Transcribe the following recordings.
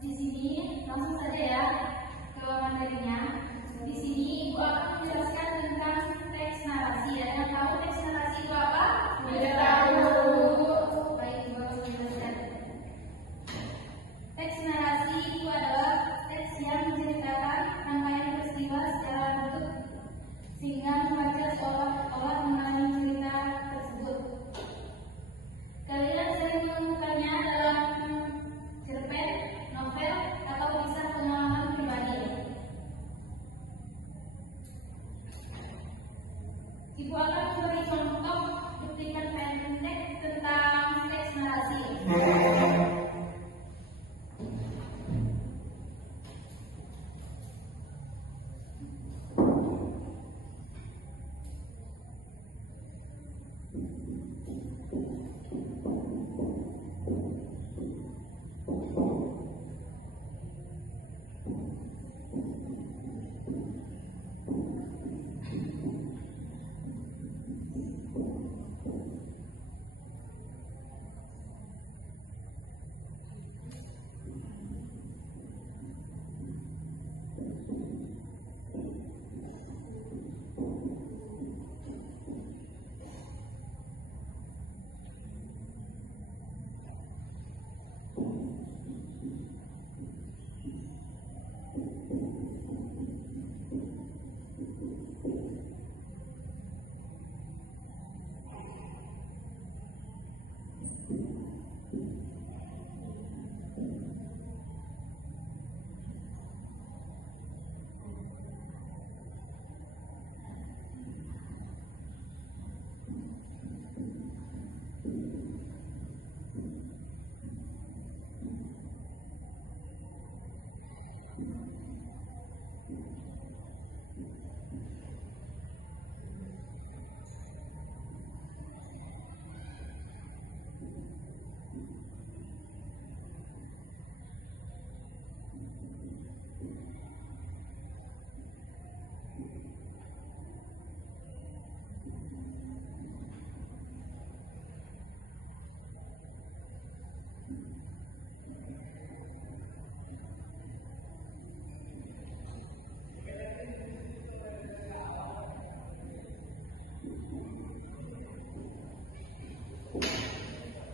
Di sini langsung saja ya ke materinya. Di sini Ibu akan menjelaskan tentang teks narasi. Ada yang tahu teks narasi itu apa? Tidak tahu. Baik, Ibu akan menjelaskan. Teks narasi itu adalah teks yang menceritakan rangkaian peristiwa secara bentuk sehingga membaca seolah-olah mengalami cerita tersebut. Kalian sering menemukannya dalam cerpen, novel, atau kisah pengalaman pribadi. Ibu akan memberi contoh petikan pendek tentang teks narasi.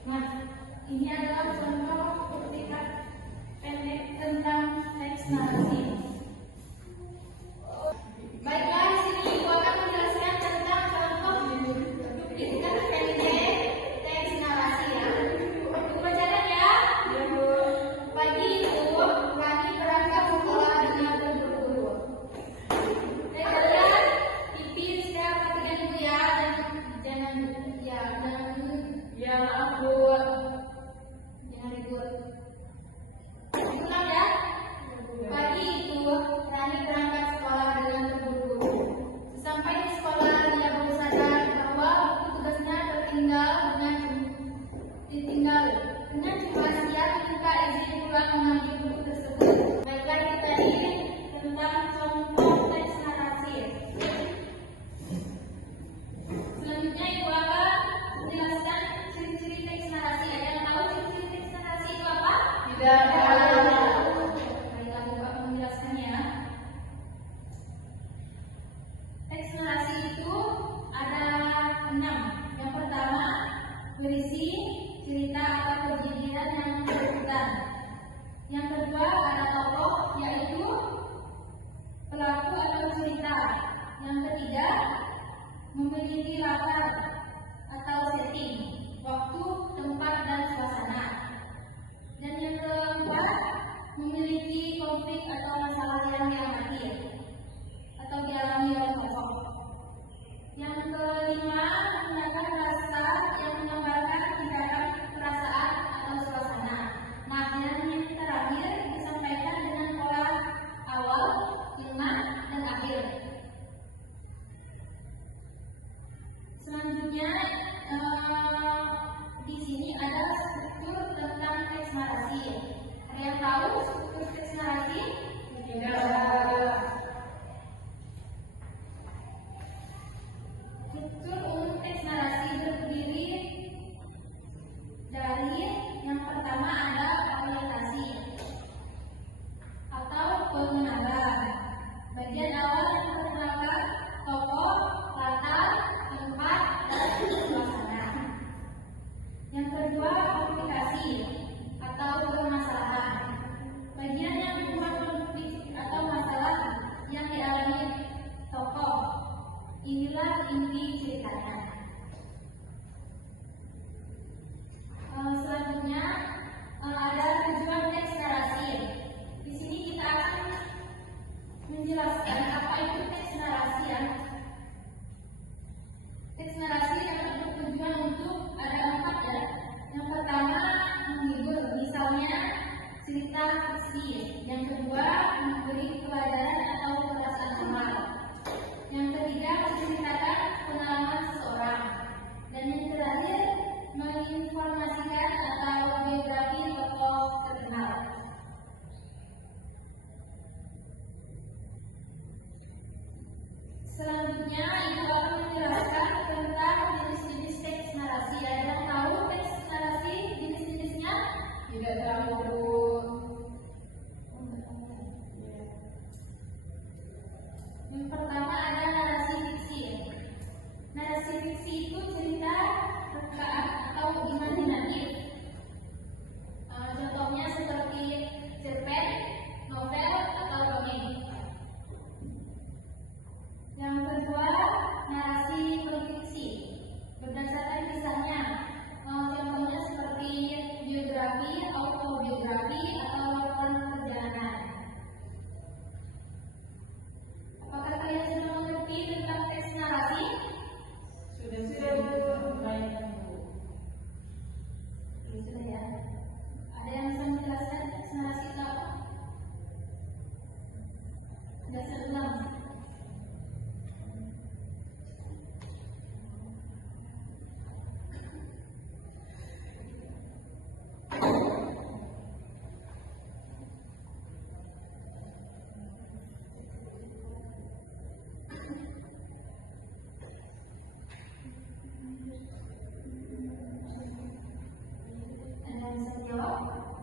Nah, ini adalah contoh petikan pendek tentang teks narasi. Baiklah, di sini Ibu akan menjelaskan tentang contoh petikan pendek teks narasi ya. Ibu bacakan ya. Pagi itu, Rani berangkat sekolah dengan terburu-buru. Kalian pipis ya, perhatikan Ibu ya, dan maaf Bu, jangan ribut. Ulang ya. Pagi itu Rani berangkat sekolah dengan terburu-buru. Sampai di sekolah dia baru sadar bahwa tugasnya ditinggal dengan cuma siap minta izin pulang mengambil buku tersebut. Baiklah, itu tadi tentang contoh teks narasi. Selanjutnya Ibu akan menjelaskan ciri-ciri teks narasi. Ada yang tahu ciri-ciri teks narasi itu apa? Tidak tahu. Baiklah, Ibu akan menjelaskannya. Teks narasi itu ada 6. Yang pertama, berisi cerita atau kejadian yang berurutan. Yang kedua ada tokoh, yaitu pelaku atau cerita. Yang ketiga memiliki latar atau setting, waktu, tempat, dan suasana. Dan yang keempat memiliki konflik atau masalah yang diamati atau dialami oleh tokoh. Yang kelima menggunakan bahasa yang menggambarkan tingkatan perasaan atau suasana. Nah, yang terakhir disampaikan dengan pola awal, tengah, dan akhir. Selanjutnya di sini ada struktur tentang teks narasi. Ada yang tahu struktur teks narasi? Tidak. Struktur umum teks narasi terdiri dari yang pertama ada orientasi atau pengenalan. Bagian awal yang memperkenalkan tokoh, latar, tempat, dan suasana. Yang kedua komplikasi atau permasalahan. Bagian yang membuat konflik atau masalah yang dialami tokoh. Inilah inti ceritanya. Selanjutnya ada tujuan teks narasi. Di sini kita akan menjelaskan apa itu teks narasi ya. Teks narasi yang bertujuan untuk ada 4 ya. Yang pertama menghibur, misalnya cerita fiksi. Yang kedua memberi pelajaran atau perasaan amal. Yang ketiga menceritakan pengalaman seseorang. Dan yang terakhir menginformasikan atau biografi tokoh terkenal. Selanjutnya ibu akan menjelaskan tentang jenis-jenis teks narasi. Ada yang tahu teks narasi jenis-jenisnya? Tidak terlalu. Yang pertama ada narasi fiksi. Narasi fiksi itu cerita rekaan atau imajinatif. Contohnya seperti cerpen, novel, atau dongeng. Yang kedua narasi non-fiksi, berdasarkan kisahnya. Contohnya seperti biografi, autobiografi, atau laporan perjalanan. Apakah kalian sudah mengerti tentang teks narasi? Sudah. Sudah ya. Ada yang bisa menjelaskan teks narasi itu apa? Dasar ulang. Ada yang bisa menjawab?